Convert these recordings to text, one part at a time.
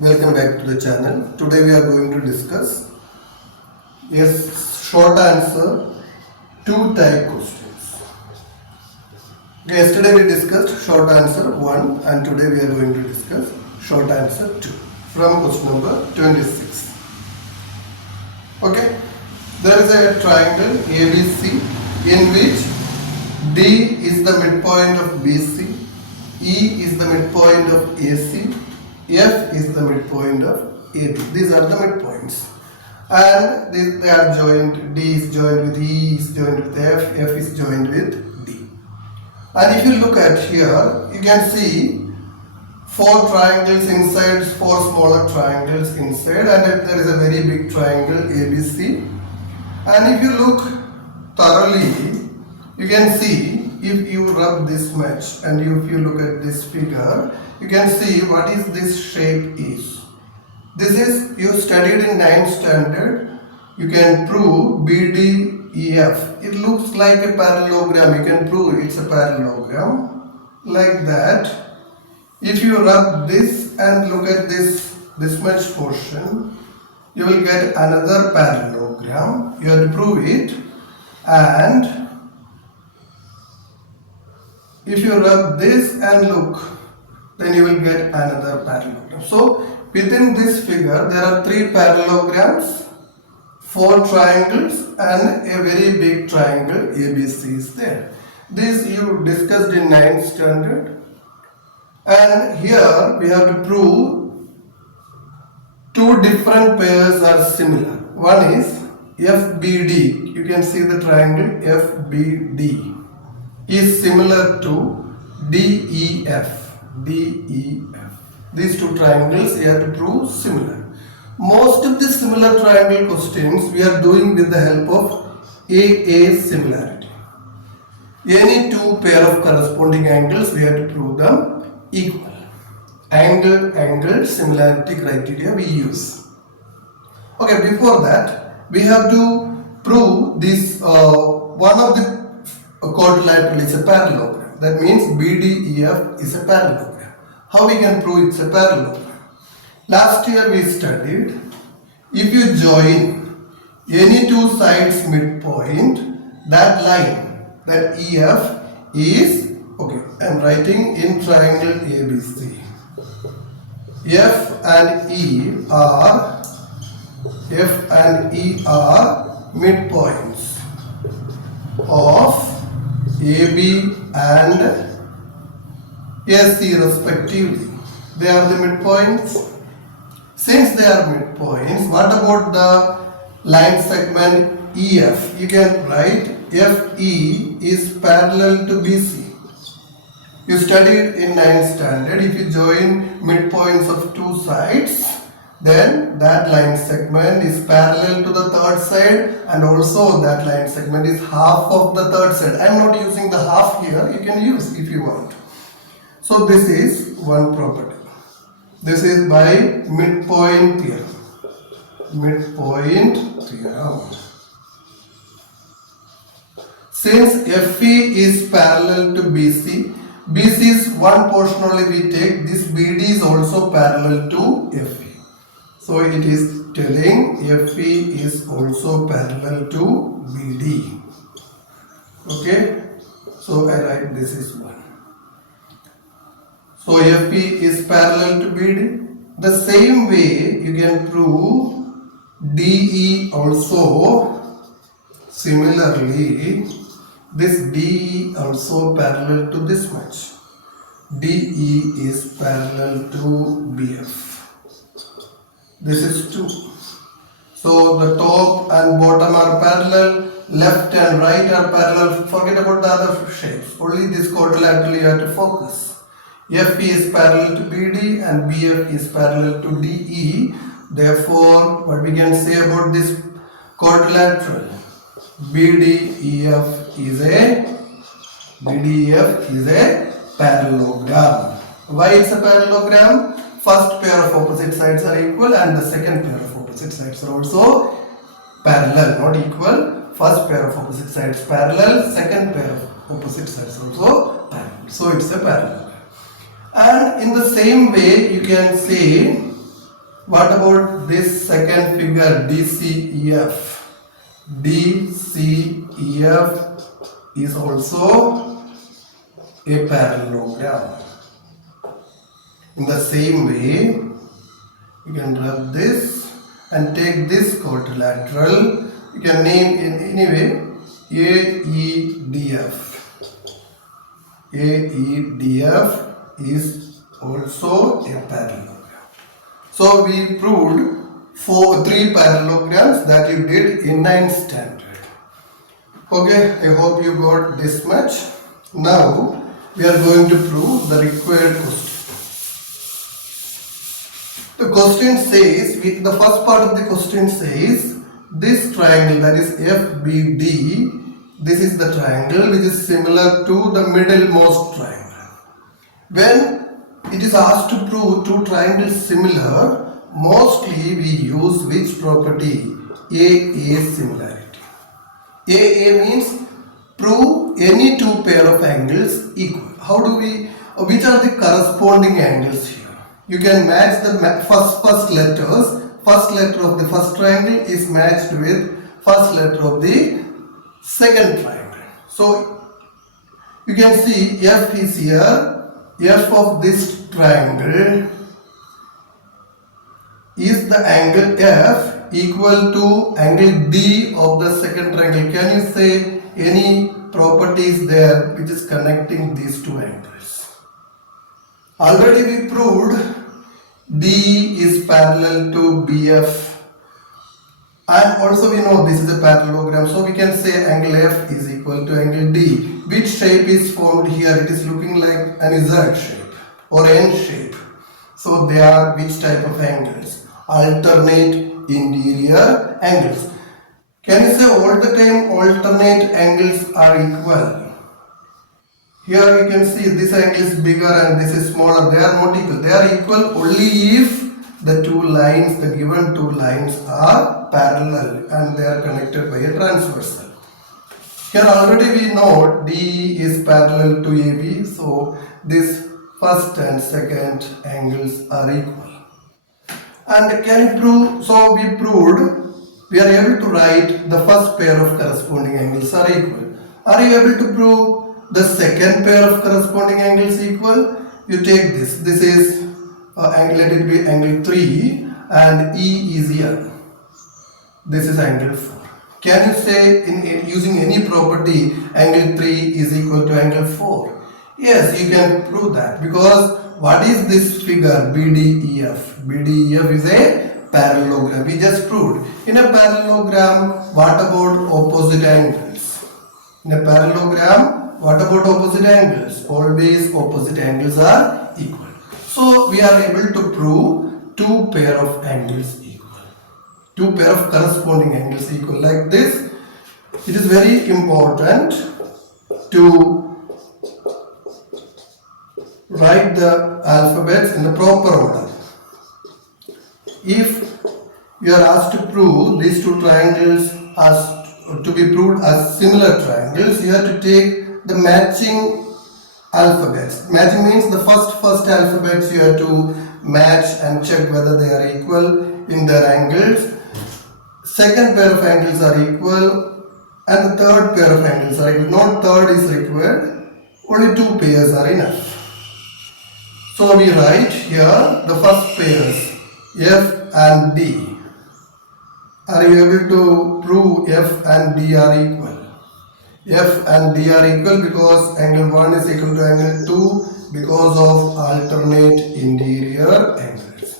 Welcome back to the channel. Today we are going to discuss a short answer 2 type questions. Okay, yesterday we discussed short answer 1 and today we are going to discuss short answer 2 from question number 26. Okay, there is a triangle ABC in which D is the midpoint of BC, E is the midpoint of AC, F is the midpoint of AB. These are the midpoints. And they are joined. D is joined with E, is joined with F, F is joined with D. And if you look at here, you can see 4 triangles inside, 4 smaller triangles inside, and there is a very big triangle ABC. And if you look thoroughly, you can see if you rub this much and if you look at this figure, you can see what is this shape is. This is you studied in 9th standard. You can prove BDEF. It looks like a parallelogram. You can prove it's a parallelogram like that. If you rub this and look at this much portion, you will get another parallelogram. You have to prove it, and if you rub this and look, then you will get another parallelogram. So within this figure there are 3 parallelograms, 4 triangles and a very big triangle ABC is there. This you discussed in 9th standard. And here we have to prove 2 different pairs are similar. One is FBD. You can see the triangle FBD is similar to DEF. DEF. These 2 triangles you have to prove similar. Most of the similar triangle questions we are doing with the help of AA similarity. Any 2 pair of corresponding angles we have to prove them equal. Angle similarity criteria we use. Okay, before that we have to prove this one of the quadrilateral is a parallelogram. That means BDEF is a parallelogram. How we can prove it's a parallelogram? Last year we studied, if you join any 2 sides midpoint, that line, that EF is, okay, I am writing in triangle ABC. F and E are midpoints of AB and AC respectively. They are the midpoints. Since they are midpoints, what about the line segment EF? You can write FE is parallel to BC. You studied in 9th standard. If you join midpoints of 2 sides, then that line segment is parallel to the 3rd side, and also that line segment is half of the 3rd side. I am not using the half here, you can use if you want. So this is one property. This is by midpoint theorem. Midpoint theorem. Since FE is parallel to BC, BC is one portion only we take, this BD is also parallel to FE. So it is telling FE is also parallel to BD. Okay, so I write this is 1. So FE is parallel to BD. The same way you can prove DE also. Similarly, this DE also parallel to this much. DE is parallel to BF. This is 2. So the top and bottom are parallel, left and right are parallel. Forget about the other shapes. Only this quadrilateral you have to focus. FE is parallel to BD and BF is parallel to DE. Therefore, what we can say about this quadrilateral? BDEF is a parallelogram. Why it's a parallelogram? First pair of opposite sides are equal and the second pair of opposite sides are also parallel, not equal. First pair of opposite sides parallel, second pair of opposite sides also parallel. So it's a parallelogram. And in the same way you can say What about this second figure DCEF? DCEF is also a parallelogram. In the same way, you can rub this and take this quadrilateral. You can name in any way AEDF. AEDF is also a parallelogram. So we proved three parallelograms that you did in 9th standard. Okay, I hope you got this much. Now we are going to prove the required question. The question says, the first part of the question says, this triangle, that is FBD, this is the triangle which is similar to the middlemost triangle. When it is asked to prove two triangles similar, mostly we use which property? AA similarity. AA means prove any two pair of angles equal. How do we, which are the corresponding angles here? You can match the first letters. First letter of the first triangle is matched with first letter of the second triangle. So you can see F is here. F of this triangle is the angle F equal to angle D of the second triangle. Can you say any properties there which is connecting these two angles? Already we proved D is parallel to BF, and also we know this is a parallelogram, so we can say angle F is equal to angle D. Which shape is formed here? It is looking like an Z shape or N shape. So they are which type of angles? Alternate interior angles. Can you say all the time alternate angles are equal? Here you can see this angle is bigger and this is smaller. They are not equal. They are equal only if the two lines, the given two lines are parallel and they are connected by a transversal. Here already we know D is parallel to AB, so this first and second angles are equal. And can you prove? So we proved we are able to write the first pair of corresponding angles are equal. Are you able to prove the second pair of corresponding angles equal? You take this. This is let it be angle 3 and E is here. This is angle 4. Can you say in using any property angle 3 is equal to angle 4? Yes, you can prove that, because what is this figure BDEF? BDEF is a parallelogram. We just proved. In a parallelogram, what about opposite angles? In a parallelogram, what about opposite angles? Always opposite angles are equal. So we are able to prove two pair of angles equal. Two pair of corresponding angles equal. Like this, it is very important to write the alphabets in the proper order. If you are asked to prove these two triangles as to be proved as similar triangles, you have to take the matching alphabets. Matching means the first alphabets you have to match and check whether they are equal in their angles. Second pair of angles are equal and the third pair of angles are equal. Not third is required, only two pairs are enough. So we write here the first pairs F and D. Are you able to prove F and D are equal? F and D are equal because angle 1 is equal to angle 2 because of alternate interior angles.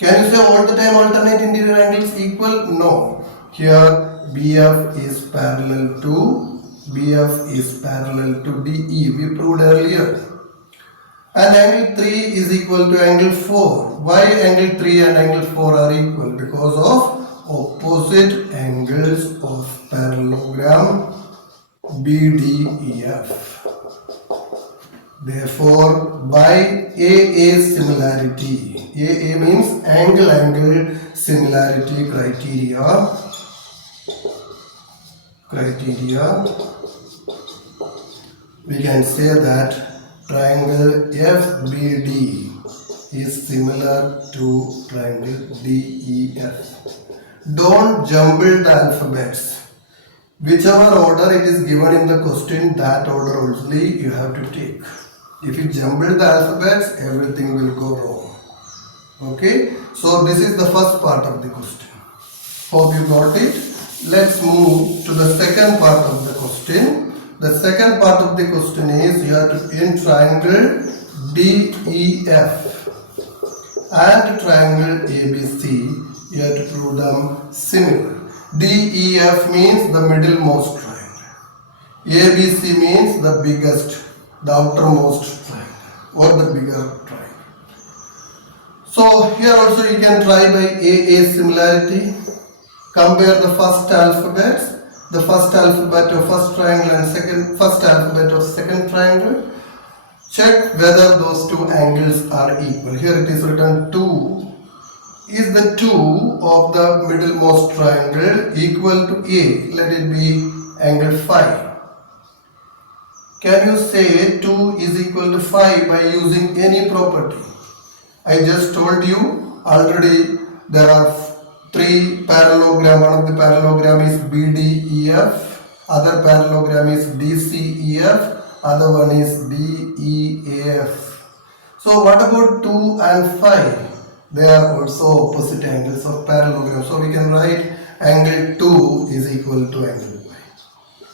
Can you say all the time alternate interior angles equal? No. Here BF is parallel to DE. We proved earlier. And angle 3 is equal to angle 4. Why angle 3 and angle 4 are equal? Because of opposite angles of parallelogram BDEF. Therefore, by AA similarity, AA means angle similarity criteria, we can say that triangle FBD is similar to triangle DEF. Don't jumble the alphabets. Whichever order it is given in the question, that order only you have to take. If you jumble the alphabets, everything will go wrong. Okay, so this is the first part of the question. Hope you got it. Let's move to the second part of the question. The second part of the question is you have to, in triangle DEF and triangle ABC, you have to prove them similar. DEF means the middlemost triangle. ABC means the biggest, the outermost triangle or the bigger triangle. So here also you can try by AA similarity. Compare the first alphabets, the first alphabet of first triangle and first alphabet of second triangle. Check whether those two angles are equal. Here it is written 2. Is the 2 of the middlemost triangle equal to A? Let it be angle phi. Can you say 2 is equal to phi by using any property? I just told you already there are 3 parallelogram. One of the parallelogram is BDEF, other parallelogram is DCEF, other one is DEAF. So what about 2 and phi? They are also opposite angles of parallelogram. So we can write angle 2 is equal to angle phi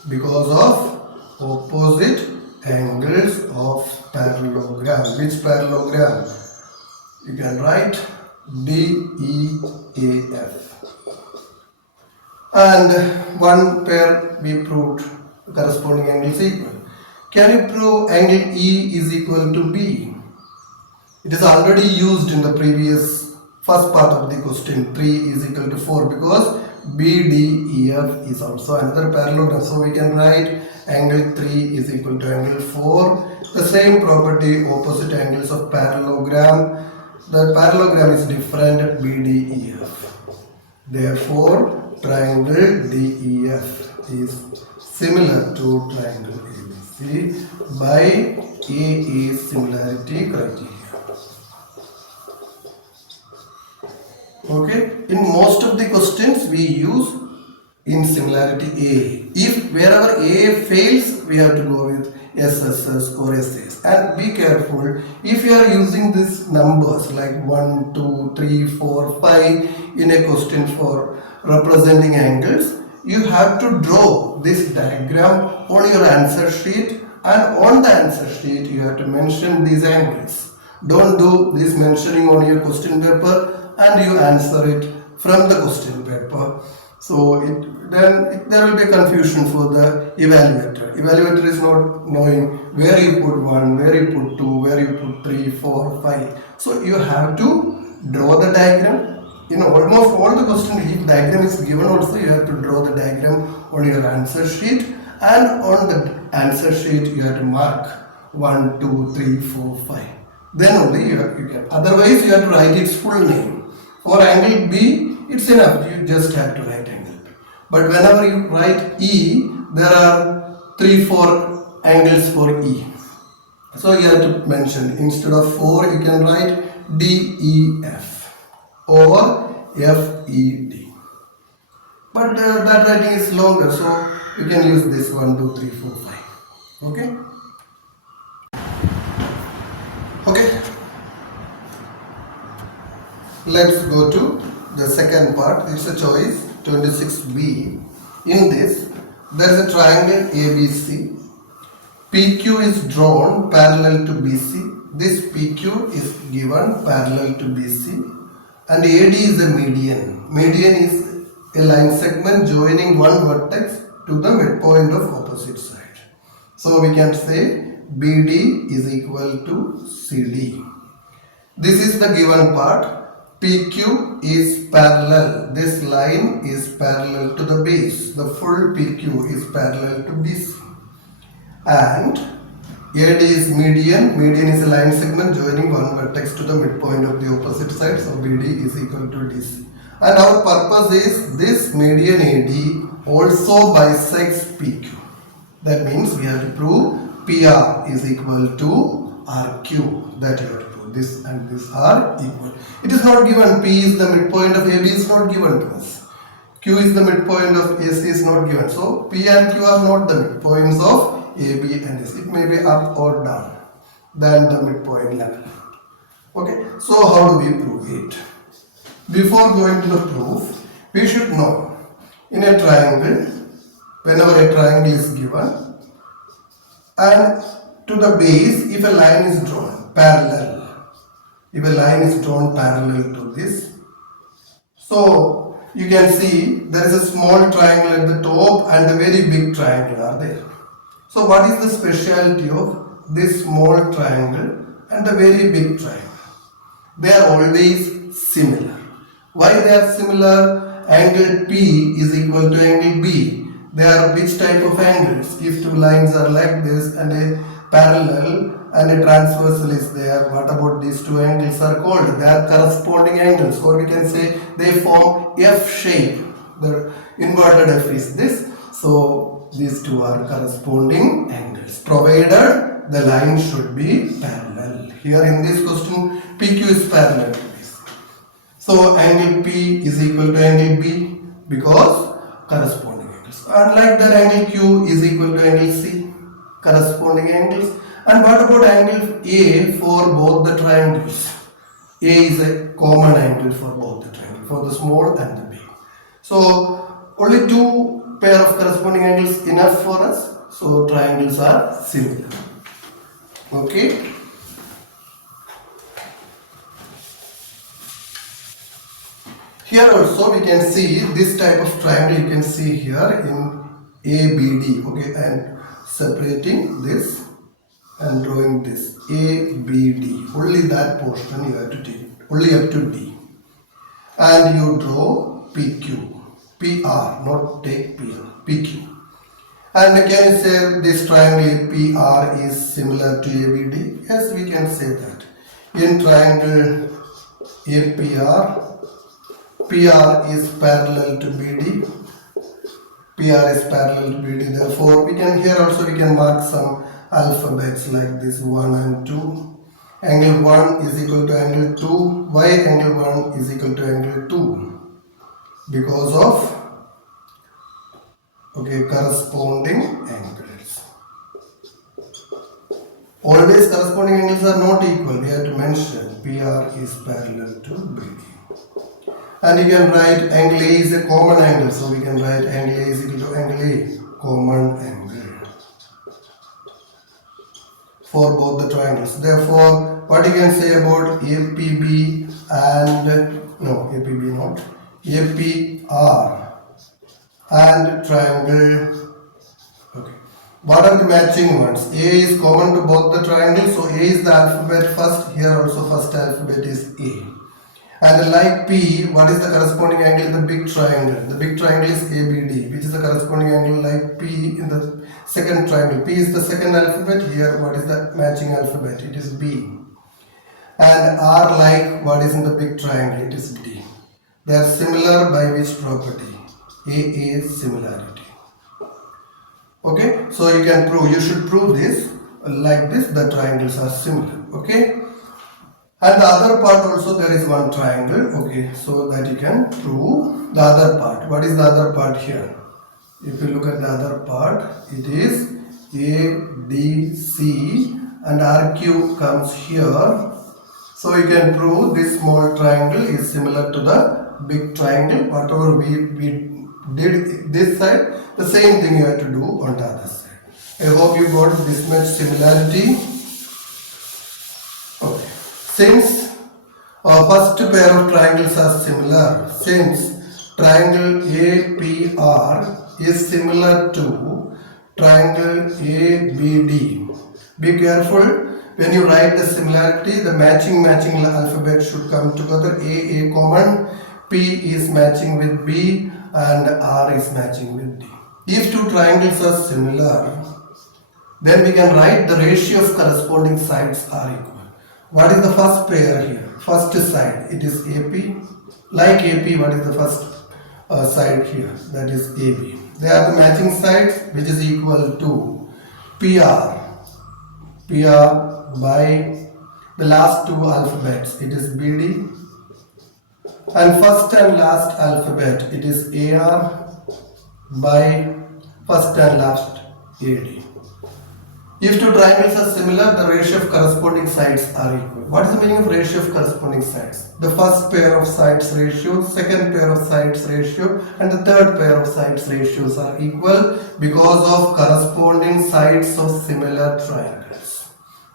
because of opposite angles of parallelogram. Which parallelogram? You can write DEAF. And one pair we proved corresponding angles equal. Can you prove angle E is equal to B? It is already used in the previous first part of the question. 3 is equal to 4 because BDEF is also another parallelogram. So we can write angle 3 is equal to angle 4. The same property, opposite angles of parallelogram. The parallelogram is different, BDEF. Therefore, triangle DEF is similar to triangle ABC by AA similarity criteria. Okay, in most of the questions we use in similarity A. If wherever A fails, we have to go with SSS or SAS. And be careful, if you are using these numbers like 1, 2, 3, 4, 5 in a question for representing angles, you have to draw this diagram on your answer sheet, and on the answer sheet you have to mention these angles. Don't do this mentioning on your question paper and you answer it from the question paper. So there will be confusion for the evaluator. Evaluator is not knowing where you put 1, where you put 2, where you put 3, 4, 5. So you have to draw the diagram. In almost all the questions, if diagram is given also, you have to draw the diagram on your answer sheet, and on the answer sheet you have to mark 1, 2, 3, 4, 5. Then only you can. Otherwise you have to write its full name. For angle B, it's enough. You just have to write angle B. But whenever you write E, there are 3, 4 angles for E. So you have to mention, instead of 4, you can write DEF or FED. But that writing is longer, so you can use this 1, 2, 3, 4, 5. Okay? Okay. Let's go to the second part. It's a choice 26B. In this, there is a triangle ABC. PQ is drawn parallel to BC. This PQ is given parallel to BC, and AD is a median. Median is a line segment joining one vertex to the midpoint of opposite side. So we can say BD is equal to CD. This is the given part. PQ is parallel. This line is parallel to the base. The full PQ is parallel to BC. And AD is median. Median is a line segment joining one vertex to the midpoint of the opposite side. So BD is equal to DC. And our purpose is this median AD also bisects PQ. That means we have to prove PR is equal to RQ. That you have to prove. equal. This and this are equal. It is not given. P is the midpoint of AB is not given to us. Q is the midpoint of AC is not given. So P and Q are not the midpoints of AB and AC. It may be up or down than the midpoint level. Okay. So how do we prove it? Before going to the proof, we should know in a triangle, whenever a triangle is given, and to the base, if a line is drawn parallel, if a line is drawn parallel to this, so you can see there is a small triangle at the top and a very big triangle are there. So what is the speciality of this small triangle and the very big triangle? They are always similar. Why they are similar? Angle P is equal to angle B. They are which type of angles? If two lines are like this and a parallel and a transversal is there, what about these two angles are called? They are corresponding angles, or we can say they form F shape. The inverted F is this. So these two are corresponding angles, provided the line should be parallel. Here in this question, PQ is parallel to this. So angle P is equal to angle B because corresponding angles. Unlike that, angle Q is equal to angle C, corresponding angles. And what about angle A for both the triangles? A is a common angle for both the triangles, for the small and the big. So only two pair of corresponding angles enough for us. So triangles are similar. Okay. Here also we can see this type of triangle. You can see here in ABD. Okay, and separating this and drawing this ABD. Only that portion you have to take, only up to D. And you draw PQ, PR, not take PR, PQ. And can you say this triangle PR is similar to ABD? Yes, we can say that. In triangle APR, PR is parallel to BD. PR is parallel to BD. Therefore, we can here also we can mark some alphabets like this 1 and 2. Angle 1 is equal to angle 2. Why angle 1 is equal to angle 2? Because of corresponding angles. Always corresponding angles are not equal. We have to mention PR is parallel to BD. And you can write angle A is a common angle. So we can write angle A is equal to angle A, common angle, for both the triangles. Therefore, what you can say about APB and APB not APR and triangle. Okay, what are the matching ones? A is common to both the triangles, so A is the alphabet first. Here also first alphabet is A. And like P, what is the corresponding angle in the big triangle? The big triangle is ABD, which is the corresponding angle like P in the second triangle. P is the second alphabet. Here, what is the matching alphabet? It is B. And R like what is in the big triangle? It is D. They are similar by which property? AA similarity. Okay, so you can prove, you should prove this like this, the triangles are similar. Okay. And the other part also there is one triangle, okay, so that you can prove the other part. What is the other part here? If you look at the other part, it is ADC and RQ comes here. So you can prove this small triangle is similar to the big triangle. Whatever we did this side, the same thing you have to do on the other side. I hope you got this much similarity. Okay. Since first pair of triangles are similar, since triangle APR is similar to triangle ABD, be careful when you write the similarity, the matching alphabet should come together. A common, P is matching with B and R is matching with D. If two triangles are similar, then we can write the ratio of corresponding sides are equal. What is the first pair here? First side, it is AP. Like AP, what is the first side here? That is AB. They are the matching sides, which is equal to PR by the last two alphabets, it is BD, and first and last alphabet, it is AR by first and last AD. If two triangles are similar, the ratio of corresponding sides are equal. What is the meaning of ratio of corresponding sides? The first pair of sides ratio, second pair of sides ratio, and the third pair of sides ratios are equal because of corresponding sides of similar triangles.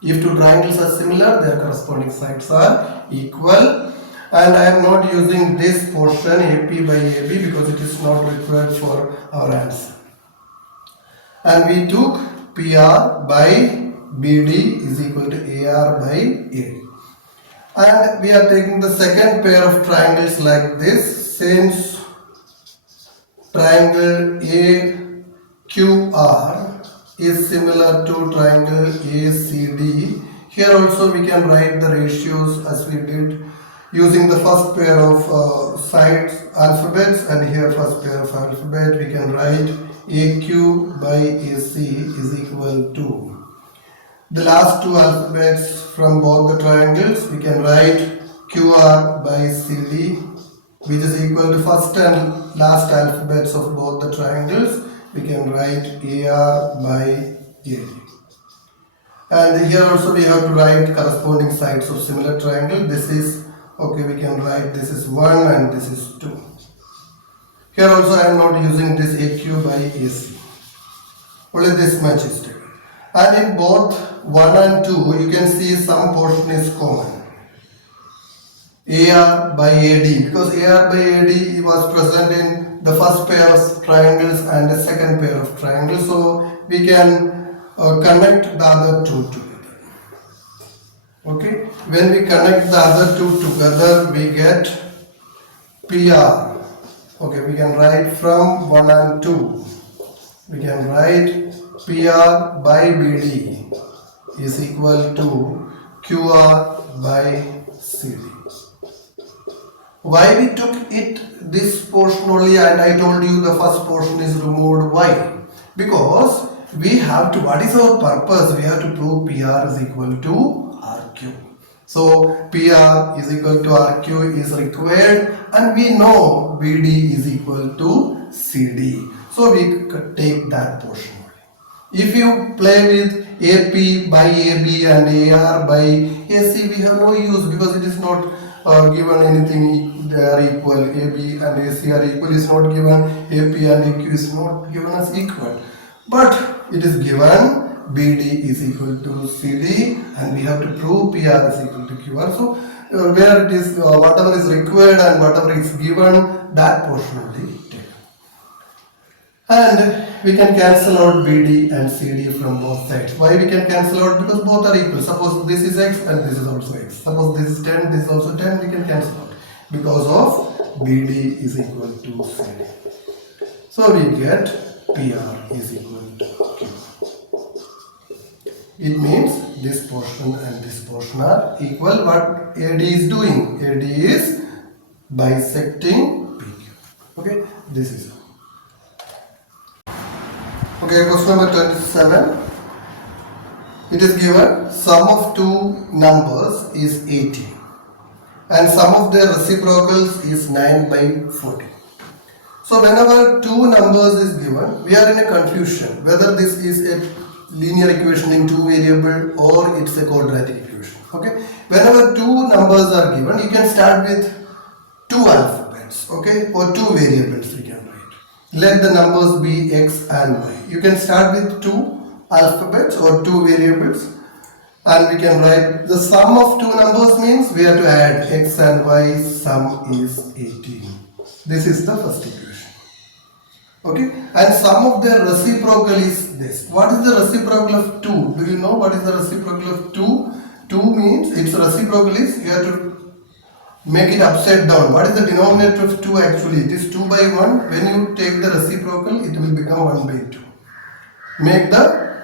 If two triangles are similar, their corresponding sides are equal. And I am not using this portion AP by AB because it is not required for our answer. And we took PR by BD is equal to AR by AD. And we are taking the second pair of triangles like this. Since triangle AQR is similar to triangle ACD, here also we can write the ratios as we did using the first pair of sides alphabets, and here first pair of alphabet we can write AQ by AC is equal to the last two alphabets from both the triangles. We can write QR by CD, which is equal to first and last alphabets of both the triangles. We can write AR by AD. And here also we have to write corresponding sides of similar triangle. This is okay, we can write this is 1 and this is 2. Here also I am not using this AQ by AC. Only this much is taken. And in both 1 and 2, you can see some portion is common. AR by AD, because AR by AD was present in the first pair of triangles and the second pair of triangles. So we can connect the other two together. Okay, when we connect the other two together, we get PR. Okay, we can write from 1 and 2. We can write PR by BD is equal to QR by CD. Why we took this portion only, and I told you the first portion is removed. Why? Because we have to, what is our purpose? We have to prove PR is equal to RQ. So PR is equal to RQ is required, and we know BD is equal to CD. So we could take that portion. If you play with AP by AB and AR by AC, we have no use because it is not given anything. They are equal. AB and AC are equal is not given. AP and AQ is not given as equal. But it is given BD is equal to CD, and we have to prove PR is equal to QR. So where it is whatever is required and whatever is given, that portion will be taken. And we can cancel out BD and CD from both sides. Why we can cancel out? Because both are equal. Suppose this is X and this is also X. Suppose this is 10, this is also 10, we can cancel out because of BD is equal to CD. So we get PR is equal to Q. It means this portion and this portion are equal. What AD is doing? AD is bisecting PQ. Okay, this is. Okay, question number 27. It is given sum of two numbers is 80 and sum of their reciprocals is 9 by 40. So whenever two numbers is given, we are in a confusion whether this is a linear equation in two variable or it's a quadratic equation. Okay, whenever two numbers are given, you can start with two alphabets, okay, or two variables we can write. Let the numbers be X and Y. You can start with two alphabets or two variables, and we can write the sum of two numbers means we have to add X and Y. Sum is 18. This is the first equation. Okay, and sum of their reciprocal is this. What is the reciprocal of 2? Do you know what is the reciprocal of 2? 2 means its reciprocal is, you have to make it upside down. What is the denominator of 2 actually? It is 2 by 1. When you take the reciprocal, it will become 1 by 2. Make the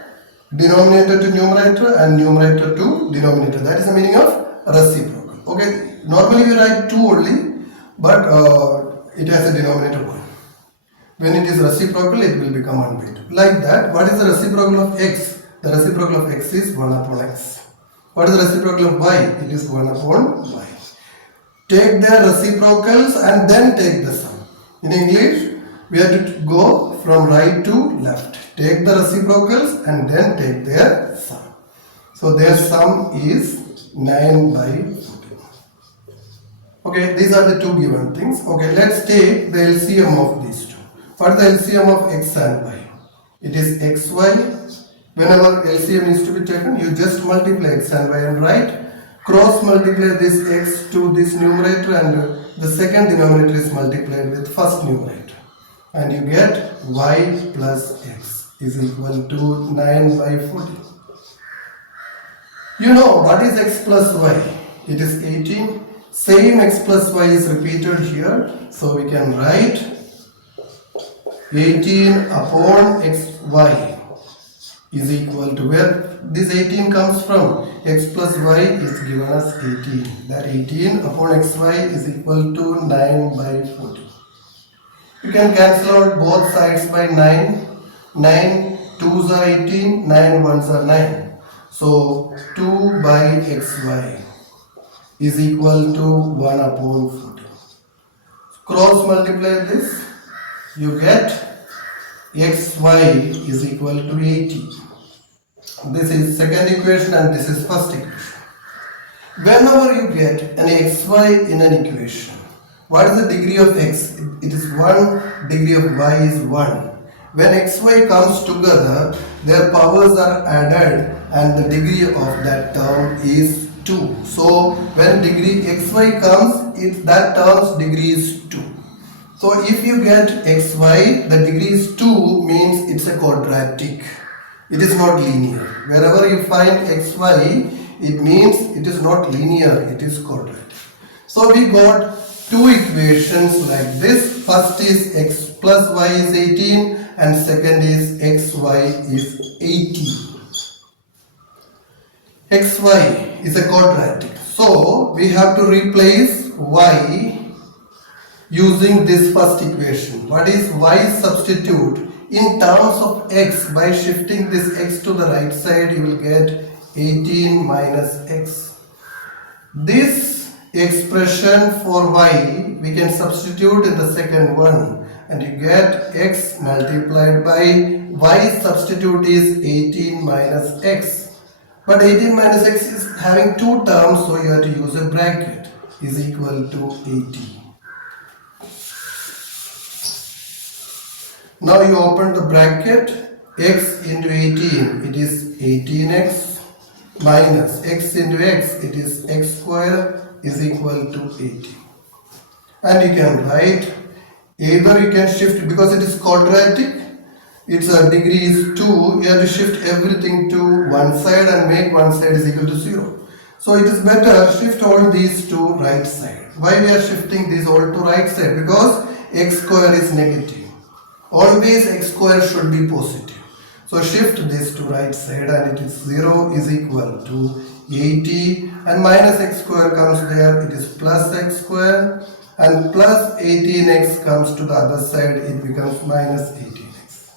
denominator to numerator and numerator to denominator. That is the meaning of reciprocal. Okay, normally we write 2 only, but it has a denominator 1. When it is reciprocal, it will become 1 by 2. Like that, what is the reciprocal of x? The reciprocal of x is 1 upon x. What is the reciprocal of y? It is 1 upon y. Take their reciprocals and then take the sum. In English, we have to go from right to left. Take the reciprocals and then take their sum. So their sum is 9 by 14. Okay, these are the two given things. Okay, let's take the LCM of these two. What is the LCM of x and y? It is xy. Whenever LCM is to be taken, you just multiply x and y and write. Cross multiply this x to this numerator and the second denominator is multiplied with first numerator. And you get y plus x is equal to 9 by 14. You know what is x plus y? It is 18. Same x plus y is repeated here. So we can write 18 upon xy is equal to, where this 18 comes from? X plus y is given as 18. That 18 upon xy is equal to 9 by 14. You can cancel out both sides by 9. 9 2s are 18, 9 1s are 9. So 2 by xy is equal to 1 upon 14. Cross multiply this, you get xy is equal to 80. This is second equation and this is first equation. Whenever you get an xy in an equation, what is the degree of x? It is 1, degree of y is 1. When xy comes together, their powers are added and the degree of that term is 2. So when degree xy comes, that term's degree is 2. So if you get xy, the degree is 2 means it's a quadratic. It is not linear. Wherever you find xy, it means it is not linear, it is quadratic. So we got two equations like this. First is x plus y is 18 and second is xy is 18. xy is a quadratic. So we have to replace y using this first equation. What is y substitute? In terms of x, by shifting this x to the right side, you will get 18 minus x. This expression for y, we can substitute in the second one and you get x multiplied by y substitute is 18 minus x. But 18 minus x is having two terms, so you have to use a bracket, is equal to 80. Now you open the bracket, x into 18, it is 18x minus x into x, it is x square is equal to 80. And you can write, either you can shift, because it is quadratic, its degree is 2, you have to shift everything to one side and make one side is equal to 0. So it is better shift all these to right side. Why we are shifting these all to right side? Because x square is negative. Always x square should be positive. So shift this to right side and it is 0 is equal to 80 and minus x square comes there, it is plus x square and plus 18x comes to the other side, it becomes minus 18x.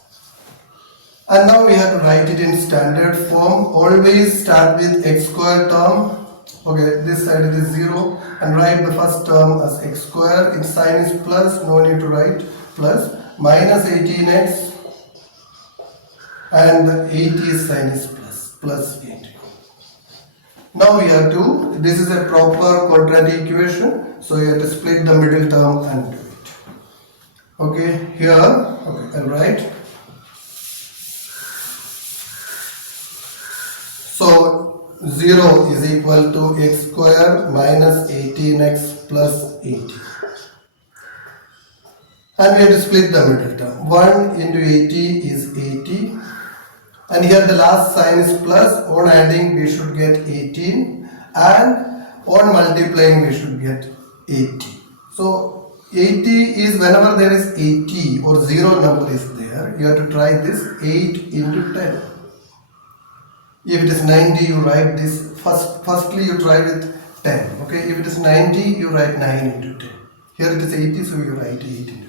And now we have to write it in standard form. Always start with x square term. Okay, this side it is 0 and write the first term as x square. Its sign is plus, no need to write plus. Minus 18x and the 80 sign is plus 80. Now we have to, this is a proper quadratic equation, so you have to split the middle term and do it. Okay, here, okay, I'll write. So 0 is equal to x square minus 18x plus 80. And we have to split the middle term. 1 into 80 is 80. And here the last sign is plus. On adding we should get 18. And on multiplying we should get 80. So 80 is whenever there is 80 or 0 number is there, you have to try this 8 into 10. If it is 90, you write this. Firstly you try with 10. Okay, if it is 90, you write 9 into 10. Here it is 80, so you write 8 into 10.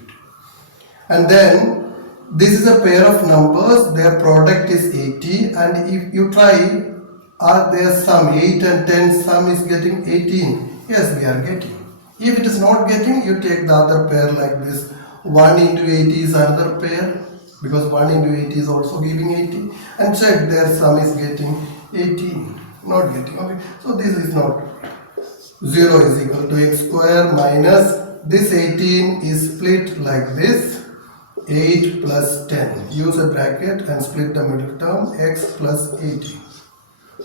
And then this is a pair of numbers, their product is 80, and if you try are their sum 8 and 10 sum is getting 18? Yes, we are getting. If it is not getting, you take the other pair like this. 1 into 80 is another pair, because 1 into 80 is also giving 80, and check their sum is getting 18. Not getting. Okay, so this is not. 0 is equal to x square minus this 18 is split like this. 8 plus 10. Use a bracket and split the middle term. X plus 80.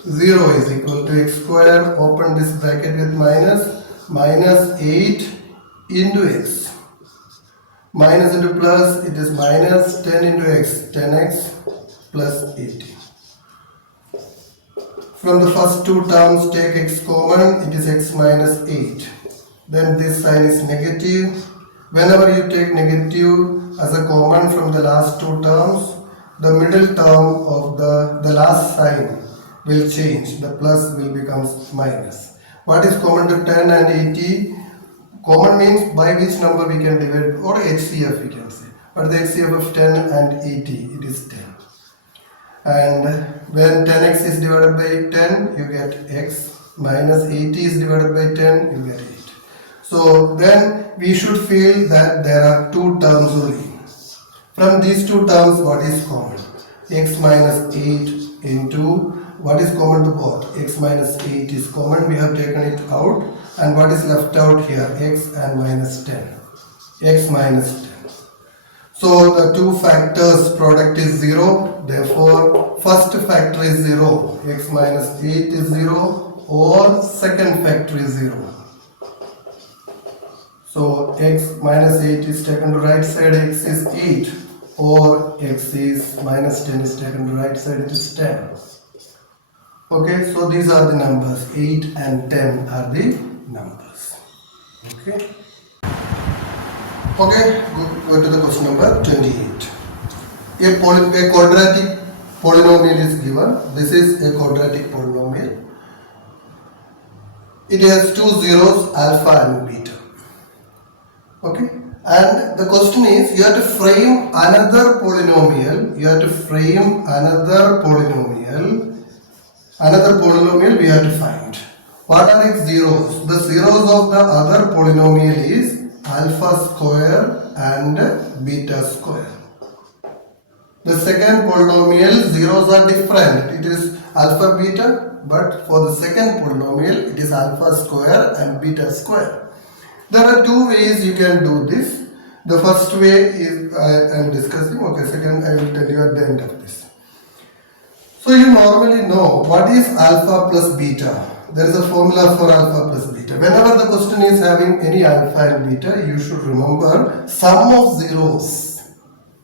0 is equal to x square. Open this bracket with minus. Minus 8 into x. Minus into plus, it is minus 10 into x. 10x plus 80. From the first two terms, take x common. It is x minus 8. Then this sign is negative. Whenever you take negative as a common from the last two terms, the middle term of the last sign will change. The plus will become minus. What is common to 10 and 80? Common means by which number we can divide, or HCF we can say. But the HCF of 10 and 80, it is 10. And when 10x is divided by 10, you get x. Minus 80 is divided by 10, you get 8. So then we should feel that there are two terms only. From these two terms, what is common? X minus 8 into, what is common to both? X minus 8 is common, we have taken it out. And what is left out here? X and minus 10. X minus 10. So the two factors product is 0. Therefore, first factor is 0. X minus 8 is 0. Or second factor is 0. So x minus 8 is taken to right side, x is 8. Or x is minus 10 is taken to right side, it is 10. Okay, so these are the numbers. 8 and 10 are the numbers. Okay. Okay, go to the question number 28. A quadratic polynomial is given. This is a quadratic polynomial. It has two zeros, alpha and beta. Okay, and the question is, you have to frame another polynomial. You have to frame another polynomial. Another polynomial we have to find. What are its zeros? The zeros of the other polynomial is alpha square and beta square. The second polynomial zeros are different. It is alpha beta, but for the second polynomial it is alpha square and beta square. There are two ways you can do this. The first way is I am discussing. Okay, second I will tell you at the end of this. So you normally know what is alpha plus beta. There is a formula for alpha plus beta. Whenever the question is having any alpha and beta, you should remember sum of zeros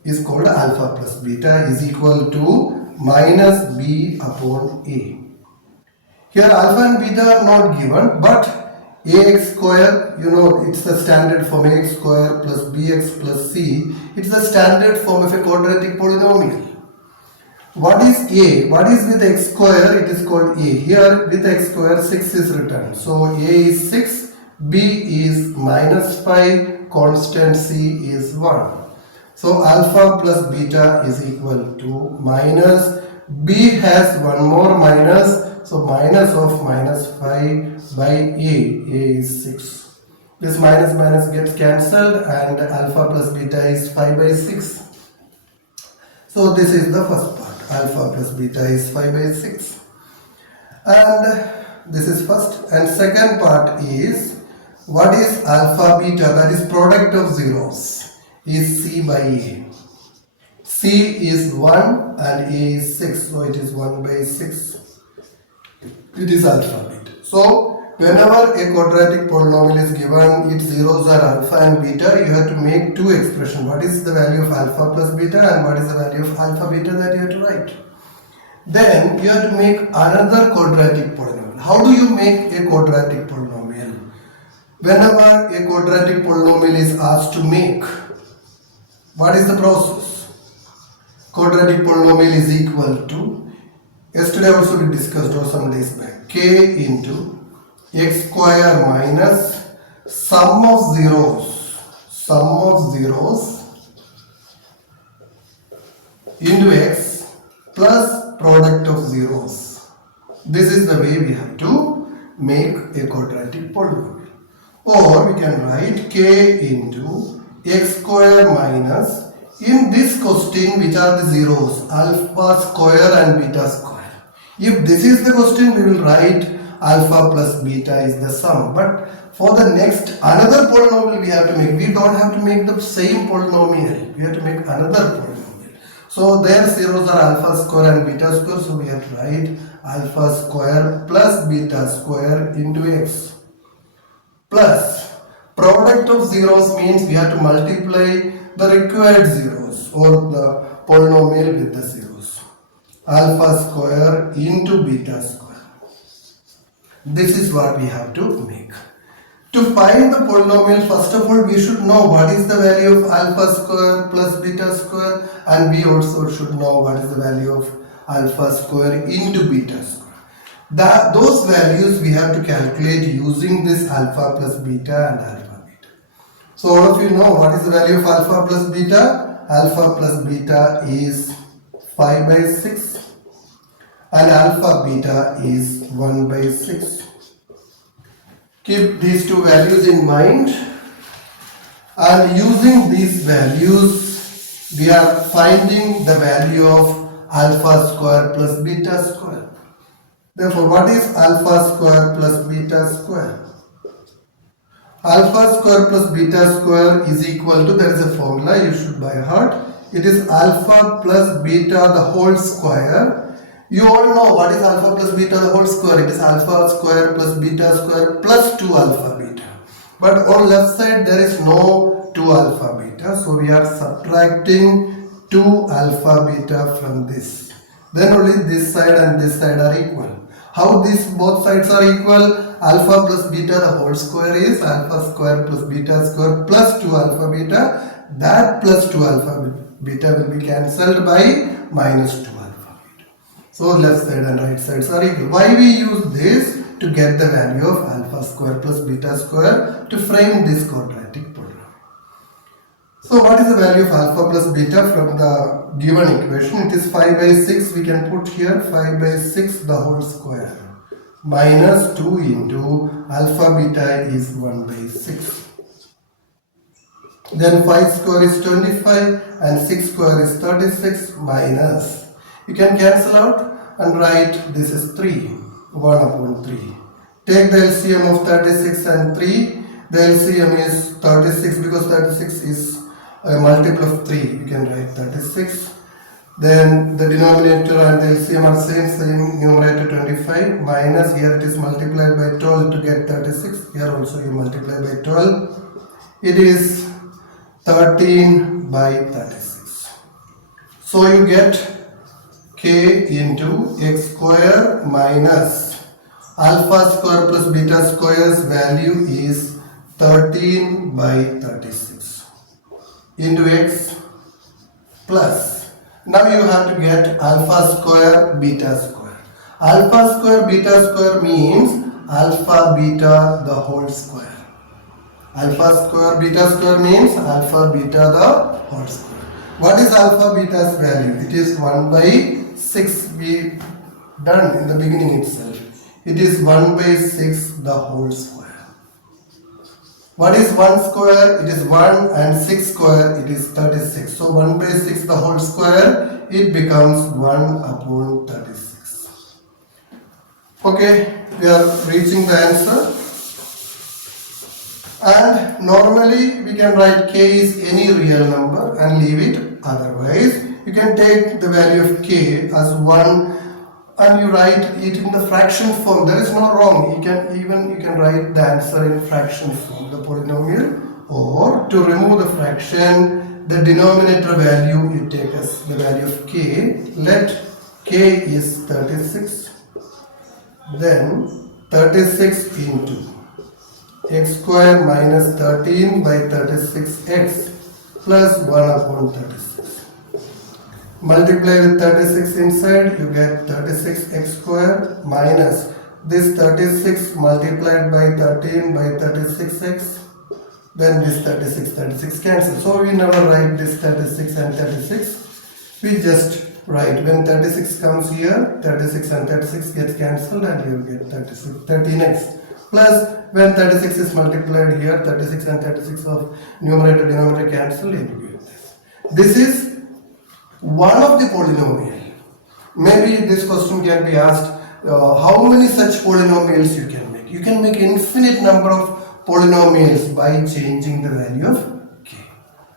is called alpha plus beta is equal to minus b upon a. Here alpha and beta are not given, but ax square, you know, it's the standard form. Ax square plus bx plus c. It's the standard form of a quadratic polynomial. What is a? What is with x square? It is called a. Here with x square 6 is written. So a is 6, b is minus 5, constant c is 1. So alpha plus beta is equal to minus, b has one more minus, so minus of minus 5 by a is 6. This minus gets cancelled and alpha plus beta is 5 by 6. So this is the first part. Alpha plus beta is 5 by 6. And this is first. And second part is, what is alpha beta? That is product of zeros. Is c by a. C is 1 and a is 6. So it is 1 by 6. It is alpha beta. So whenever a quadratic polynomial is given, its zeros are alpha and beta, you have to make two expressions. What is the value of alpha plus beta and what is the value of alpha beta that you have to write. Then you have to make another quadratic polynomial. How do you make a quadratic polynomial? Whenever a quadratic polynomial is asked to make, what is the process? Quadratic polynomial is equal to, yesterday also we discussed or some days back, k into x square minus sum of zeros into x plus product of zeros. This is the way we have to make a quadratic polynomial. Or we can write k into x square minus, in this question which are the zeros, alpha square and beta square. If this is the question, we will write alpha plus beta is the sum. But for the next another polynomial we have to make. We don't have to make the same polynomial. We have to make another polynomial. So their zeros are alpha square and beta square. So we have to write alpha square plus beta square into x. Plus product of zeros means we have to multiply the required zeros or the polynomial with the zeros. Alpha square into beta square. This is what we have to make. To find the polynomial, first of all we should know what is the value of alpha square plus beta square, and we also should know what is the value of alpha square into beta square. Those values we have to calculate using this alpha plus beta and alpha beta. So all of you know what is the value of alpha plus beta? Alpha plus beta is 5 by 6 and alpha beta is 1 by 6. Keep these two values in mind, and using these values we are finding the value of alpha square plus beta square. Therefore, what is alpha square plus beta square? Alpha square plus beta square is equal to, there is a formula you should by heart. It is alpha plus beta the whole square. You all know what is alpha plus beta the whole square. It is alpha square plus beta square plus 2 alpha beta. But on left side there is no 2 alpha beta. So we are subtracting 2 alpha beta from this. Then only this side and this side are equal. How these both sides are equal? Alpha plus beta the whole square is alpha square plus beta square plus 2 alpha beta. That plus 2 alpha beta will be cancelled by minus 2 alpha beta. So left side and right sides are equal. Why we use this? To get the value of alpha square plus beta square to frame this quadratic polynomial. So what is the value of alpha plus beta from the given equation? It is 5 by 6. We can put here 5 by 6 the whole square minus 2 into alpha beta is 1 by 6. Then 5 square is 25 and 6 square is 36 minus. You can cancel out and write this is 3, 1 upon 3. Take the LCM of 36 and 3. The LCM is 36 because 36 is a multiple of 3. You can write 36. Then the denominator and the LCM are same numerator 25 minus, here it is multiplied by 12 to get 36. Here also you multiply by 12. It is 13 by 36. So you get k into x square minus alpha square plus beta square's value is 13 by 36 into x plus, now you have to get alpha square beta square. Alpha square beta square means alpha beta the whole square. Alpha square beta square means alpha beta the whole square. What is alpha beta's value? It is 1 by 6. We done in the beginning itself. It is 1 by 6 the whole square. What is 1 square? It is 1 and 6 square it is 36. So 1 by 6 the whole square, it becomes 1 upon 36. Okay, we are reaching the answer. And normally we can write k is any real number and leave it. Otherwise you can take the value of k as 1 and you write it in the fraction form. There is no wrong. You can write the answer in fraction form, the polynomial. Or to remove the fraction, the denominator value you take as the value of k. Let k is 36. Then 36 into x square minus 13 by 36x plus 1 upon 36. Multiply with 36 inside, you get 36x square minus this 36 multiplied by 13 by 36x. Then this 36 cancel. So we never write this 36 and 36. We just Right, when 36 comes here, 36 and 36 gets cancelled and you will get 36, 13x. Plus, when 36 is multiplied here, 36 and 36 of numerator denominator cancelled, you will get this. This is one of the polynomial. Maybe this question can be asked, how many such polynomials you can make? You can make infinite number of polynomials by changing the value of k.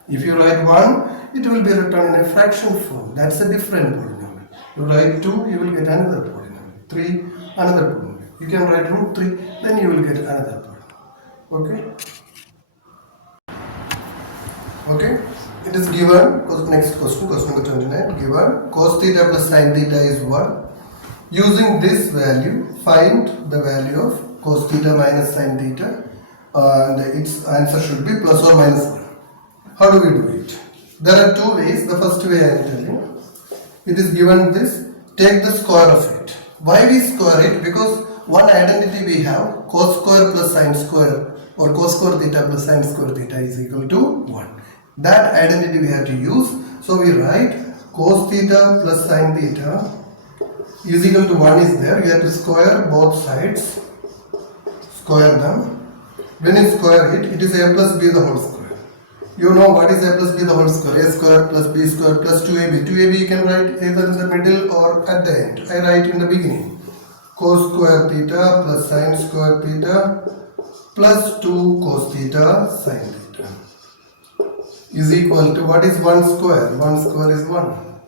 If you write 1, it will be written in a fraction form. That's a different polynomial. You write 2, you will get another polynomial. 3, another polynomial. You can write root 3, then you will get another polynomial. Okay? It is given, next question, question number 29, given cos theta plus sin theta is 1. Using this value, find the value of cos theta minus sin theta, and its answer should be plus or minus 1. How do we do it? There are two ways. The first way I am telling. It is given this, take the square of it. Why we square it? Because one identity we have, cos square plus sin square, or cos square theta plus sin square theta is equal to 1. That identity we have to use. So we write cos theta plus sin theta is equal to 1 is there. You have to square both sides. Square them. When you square it, it is a plus b the whole square. You know what is a plus b the whole square. A square plus b square plus 2ab. 2ab you can write either in the middle or at the end. I write in the beginning. Cos square theta plus sin square theta plus 2 cos theta sin theta is equal to, what is 1 square? 1 square is 1.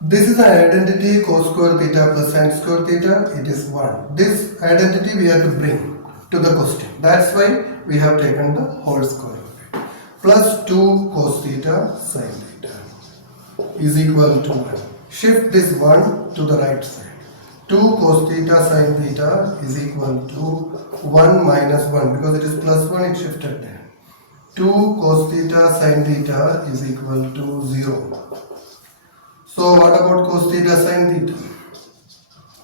This is an identity, cos square theta plus sin square theta, it is 1. This identity we have to bring to the question. That's why we have taken the whole square of it. Plus 2 cos theta sin theta is equal to 1. Shift this 1 to the right side. 2 cos theta sin theta is equal to 1 minus 1, because it is plus 1, it shifted there. 2 cos theta sin theta is equal to 0. So what about cos theta sin theta?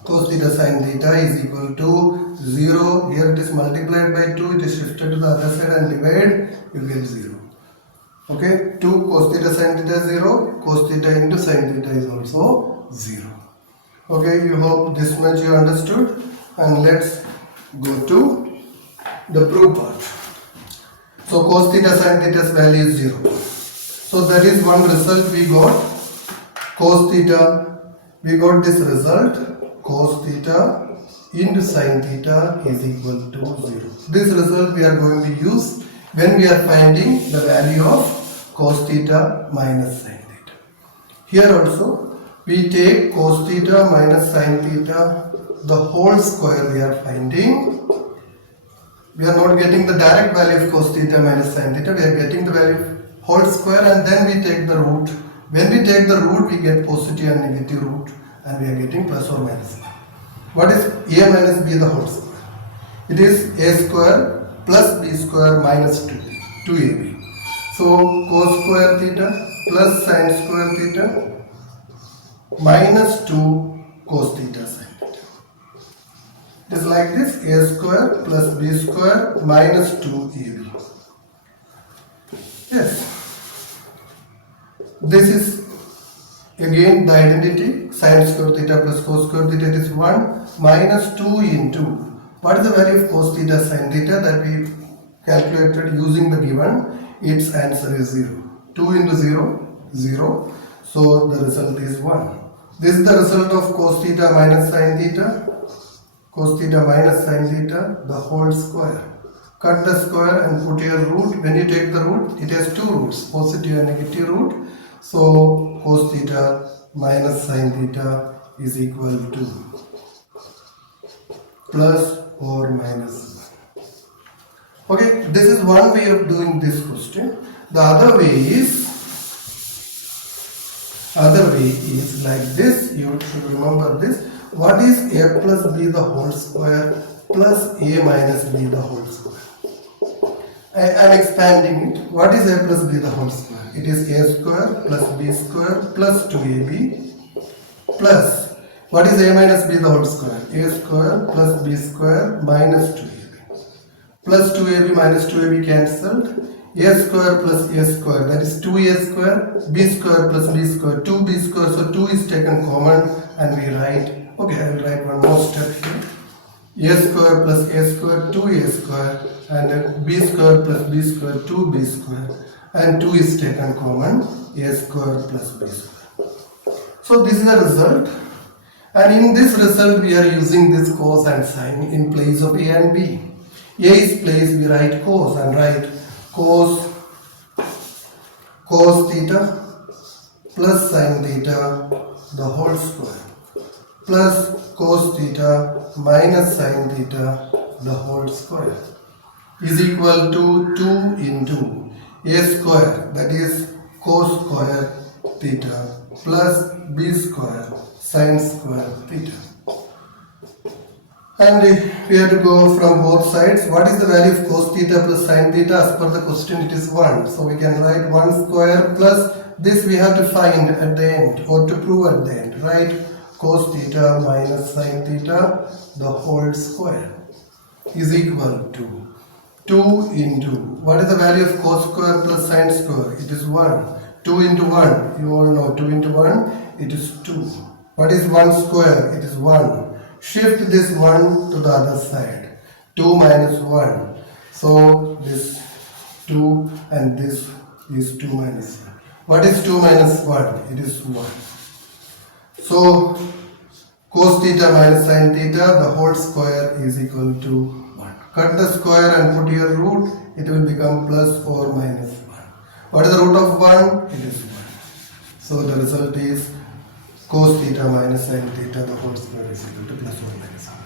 Cos theta sin theta is equal to 0. Here it is multiplied by 2, it is shifted to the other side and divide, you get 0. Okay, 2 cos theta sin theta is 0, cos theta into sin theta is also 0. Okay, you hope this much you understood, and let's go to the proof part. So cos theta sin theta's value is 0. So that is one result we got. Cos theta, we got this result, cos theta into sin theta is equal to 0. This result we are going to use when we are finding the value of cos theta minus sin theta. Here also we take cos theta minus sin theta, the whole square we are finding. We are not getting the direct value of cos theta minus sin theta, we are getting the value whole square, and then we take the root. When we take the root, we get positive and negative root, and we are getting plus or minus 1. What is a minus b the whole square? It is a square plus b square minus 2, 2ab. So cos square theta plus sin square theta minus 2 cos theta sin theta. It is like this, a square plus b square minus 2ab. Yes. This is again the identity, sin square theta plus cos square theta, it is 1 minus 2 into, what is the value of cos theta sin theta that we calculated using the given? Its answer is 0. 2 into 0, 0. So the result is 1. This is the result of cos theta minus sin theta. Cos theta minus sin theta, the whole square. Cut the square and put your root. When you take the root, it has two roots, positive and negative root. So cos theta minus sin theta is equal to plus or minus 1. Okay, this is one way of doing this question. The other way is like this. You should remember this. What is a plus b the whole square plus a minus b the whole square? I am expanding it. What is a plus b the whole square? It is a square plus b square plus 2ab plus, what is a minus b the whole square? A square plus b square minus 2ab. Plus 2ab minus 2ab cancelled. a square plus a square, that is 2a square, b square plus b square, 2b square, so 2 is taken common and we write, okay, I will write one more step here, a square plus a square, 2a square, and then b square plus b square, 2b square, and 2 is taken common, a square plus b square. So this is the result, and in this result we are using this cos and sine in place of a and b. A is place, we write cos and write cos theta plus sine theta the whole square plus cos theta minus sine theta the whole square is equal to 2 into a square, that is cos square theta plus b square sine square theta. And we have to go from both sides. What is the value of cos theta plus sine theta? As per the question it is 1. So we can write 1 square plus this we have to find at the end or to prove at the end. Right? Cos theta minus sine theta the whole square is equal to 2 into, what is the value of cos square plus sine square? It is 1. 2 into 1, you all know 2 into 1, it is 2. What is 1 square? It is 1. Shift this 1 to the other side. 2 minus 1. So this 2 and this is 2 minus 1. What is 2 minus 1? It is 1. So cos theta minus sine theta the whole square is equal to 1. Cut the square and put your root. It will become plus or minus 1. What is the root of 1? It is 1. So the result is cos theta minus sine theta the whole square is equal to plus or minus 1.